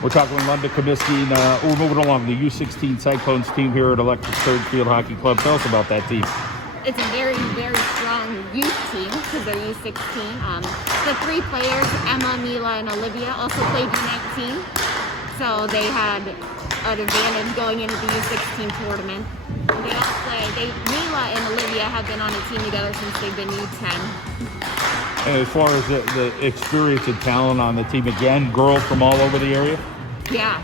We're talking with Linda Comiskey. We're moving along. The U16 Cyclones team here at Electric Surge Field Hockey Club. Tell us about that team. It's a very, very strong youth team because they're U16. The three players, Emma, Mila, and Olivia, also played U19. So they had an advantage going into the U16 tournament. They all play. Mila and Olivia have been on a team together since they've been U10. And as far as the experience and talent on the team, again, girls from all over the area? Yeah,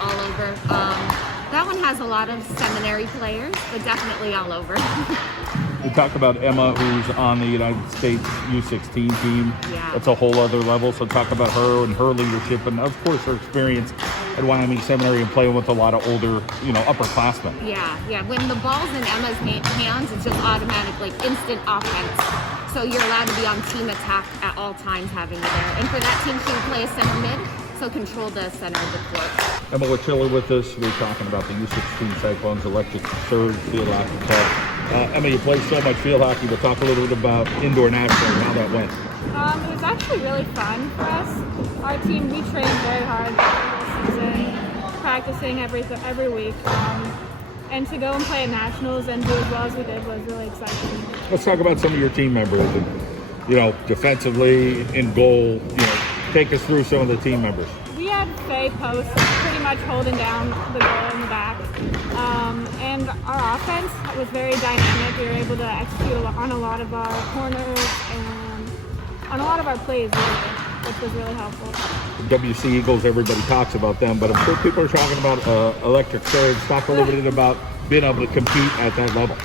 all over. That one has a lot of seminary players, but definitely all over. We talked about Emma, who's on the United States U16 team. Yeah. That's a whole other level. So talk about her and her leadership, and of course her experience at Wyoming Seminary and playing with a lot of older, upperclassmen. Yeah. When the ball's in Emma's hands, it's just automatic, like instant offense. So you're allowed to be on team attack at all times having her there. And for that team, she would play a center mid, so control the center of the court. Emma Wachilla with us. We're talking about the U16 Cyclones Electric Surge Field Hockey Club. Emma, you played so much field hockey, but talk a little bit about indoor national and how that went. It was actually really fun for us. Our team, we trained very hard this season, practicing every week. And to go and play at nationals and do as well as we did was really exciting. Let's talk about some of your team members. And, defensively, in goal, take us through some of the team members. We had Faye Post pretty much holding down the goal in the back. And our offense was very dynamic. We were able to execute on a lot of our corners and on a lot of our plays, really, which was really helpful. WC Eagles, everybody talks about them, but I'm sure people are talking about Electric Surge. Talk a little bit about being able to compete at that level.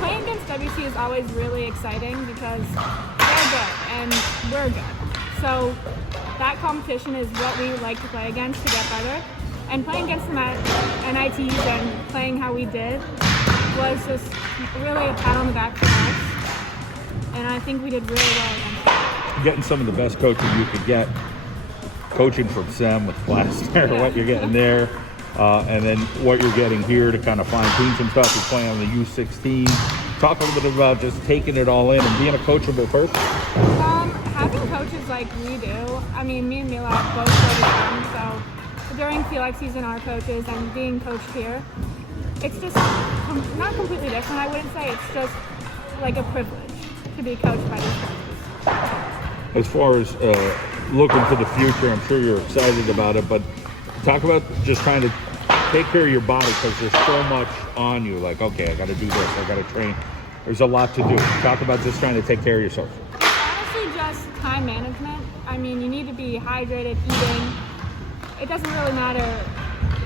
Playing against WC is always really exciting because they're good and we're good. So that competition is what we like to play against to get better. And playing against them at NITs and playing how we did was just really a pat on the back for us. And I think we did really well against them. Getting some of the best coaching you could get. Coaching from Sem with Blaster, what you're getting there. And then what you're getting here to kind of fine-tune some stuff. You're playing on the U16. Talk a little bit about just taking it all in and being a coachable person. Having coaches like we do, me and Mila both play them, so during FELAC season, our coaches and being coached here, it's just not completely different, I wouldn't say. It's just like a privilege to be coached by these coaches. As far as looking to the future, I'm sure you're excited about it, but talk about just trying to take care of your body because there's so much on you. Like, okay, I got to do this, I got to train. There's a lot to do. Talk about just trying to take care of yourself. Honestly, just time management. You need to be hydrated, eating. It doesn't really matter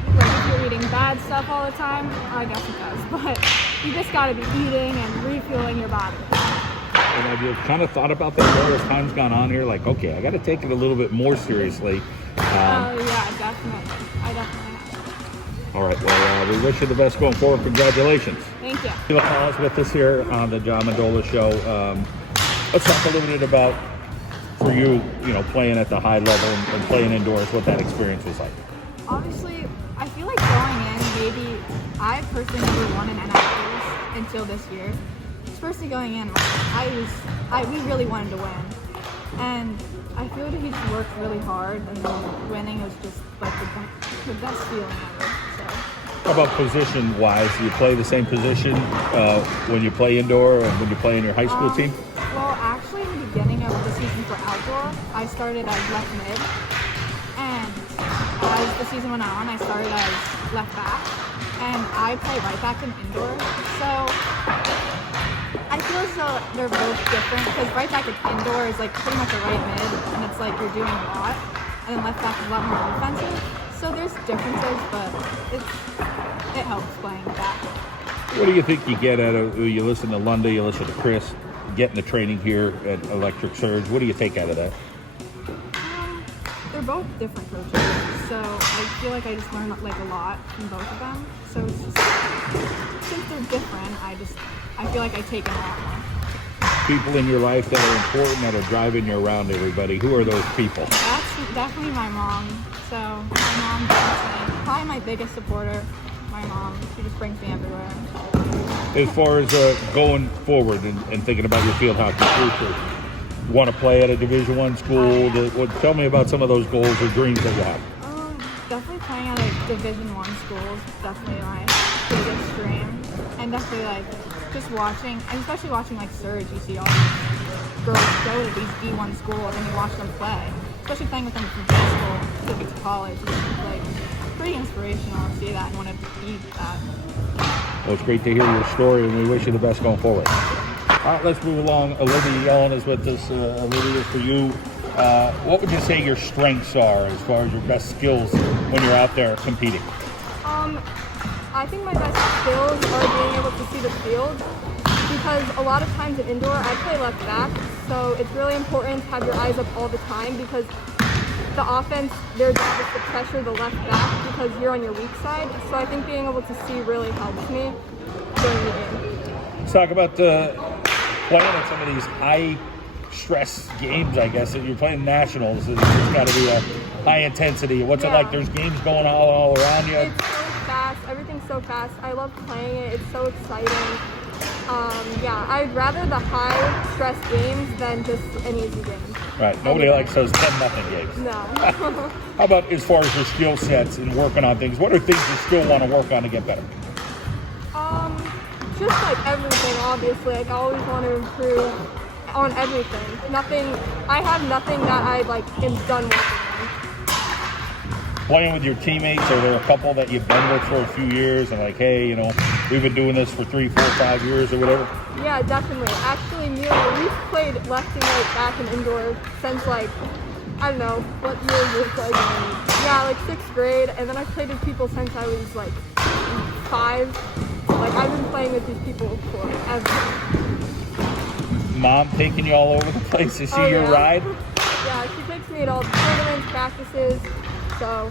if you're eating bad stuff all the time. I guess it does, but you just got to be eating and refueling your body. And have you kind of thought about that more as time's gone on here? Like, okay, I got to take it a little bit more seriously. Yeah, definitely. I definitely have. All right, well, we wish you the best going forward. Congratulations. Thank you. Sheila Hall's with us here on the John Mendola Show. Let's talk a little bit about, for you, playing at the high level and playing indoors, what that experience was like. Honestly, I feel like going in, maybe I personally never won an NITs until this year. Firstly going in, we really wanted to win. And I feel like he just worked really hard, and then winning was just like the best feeling ever. So. How about position-wise? Do you play the same position when you play indoor and when you play in your high school team? Well, actually, in the beginning of the season for outdoor, I started as left mid. And as the season went on, I started as left back. And I play right back in indoor. So I feel as though they're both different because right back at indoor is like pretty much a right mid, and it's like you're doing a lot. And then left back is a lot more defensive. So there's differences, but it helps playing back. What do you think you get out of, you listen to Lunda, you listen to Chris, getting the training here at Electric Surge? What do you take out of that? They're both different coaches, so I feel like I just learn like a lot from both of them. So it's just, since they're different, I feel like I take in a lot more. People in your life that are important, that are driving you around, everybody, who are those people? That's definitely my mom. So my mom is probably my biggest supporter. My mom, she just brings me everywhere. As far as going forward and thinking about your field hockey future, want to play at a Division I school? Tell me about some of those goals or dreams that you have. Definitely playing at like Division One schools, definitely my biggest dream. And definitely like just watching, and especially watching like Surge, you see all these girls go to these D1 schools and you watch them play. Especially playing with them from high school to college. It's like pretty inspirational to see that and want to be that. Well, it's great to hear your story, and we wish you the best going forward. All right, let's move along. Olivia Yellen is with us. Olivia, for you, what would you say your strengths are as far as your best skills when you're out there competing? I think my best skills are being able to see the field, because a lot of times in indoor I play left back, so it's really important to have your eyes up all the time, because the offense, their job is to pressure the left back because you're on your weak side. So I think being able to see really helps me during the game. Let's talk about playing at some of these high-stress games, I guess. You're playing nationals. It's got to be a high intensity. What's it like? There's games going all around you? It's so fast. Everything's so fast. I love playing it. It's so exciting. I'd rather the high-stress games than just an easy game. Right. Nobody likes those 10-0 games. No. How about as far as your skill sets and working on things? What are things you still want to work on to get better? Just like everything, obviously. Like, I always want to improve on everything. I have nothing that I am done working on. Playing with your teammates, are there a couple that you've been with for a few years and hey, we've been doing this for 3, 4, 5 years or whatever? Yeah, definitely. Actually, we've played left and right back in indoor since I don't know what year it was, like 6th grade, and then I've played with people since I was 5. I've been playing with these people forever. Mom taking you all over the place? Is she your ride? Yeah, she takes me at all the tournaments, practices, so.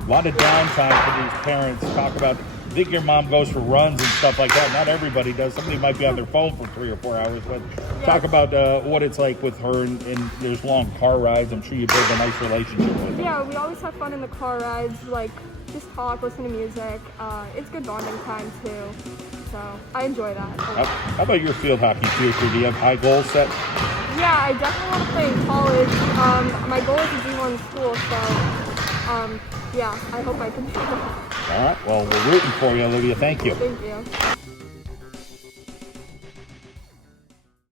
A lot of downtime for these parents. Talk about, I think your mom goes for runs and stuff like that. Not everybody does. Somebody might be on their phone for 3 or 4 hours, but talk about what it's like with her, and there's long car rides. I'm sure you build a nice relationship with her. Yeah, we always have fun in the car rides, just talk, listen to music. It's good bonding time too, so I enjoy that. How about your field hockey future? Do you have high goals set? Yeah, I definitely want to play in college. My goal is a D1 school, so I hope I can do that. All right, well, we're rooting for you, Olivia. Thank you. Thank you.